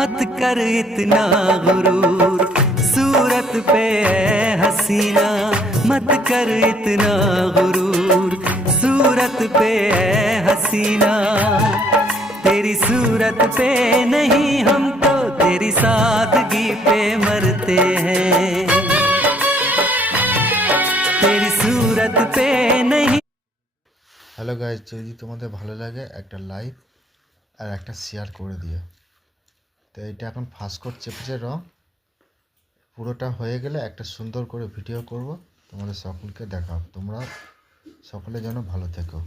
मत कर इतना गुरूर सूरत पे है हसीना, मत कर इतना गुरूर सूरत पे है हसीना। तेरी सूरत पे नहीं हम तो तेरी सादगी पे मरते हैं, तेरी सूरत पे नहीं। হ্যালো গাইজ, যদি তোমাদের ভালো লাগে একটা লাইক আর একটা শেয়ার করে দিও। তো এটা এখন ফাস্ট কোট চেপেছে রং, পুরোটা হয়ে গেলে একটা সুন্দর করে ভিডিও করব, তোমাদের সকলকে দেখাও। তোমরা সকলে যেন ভালো থেকো।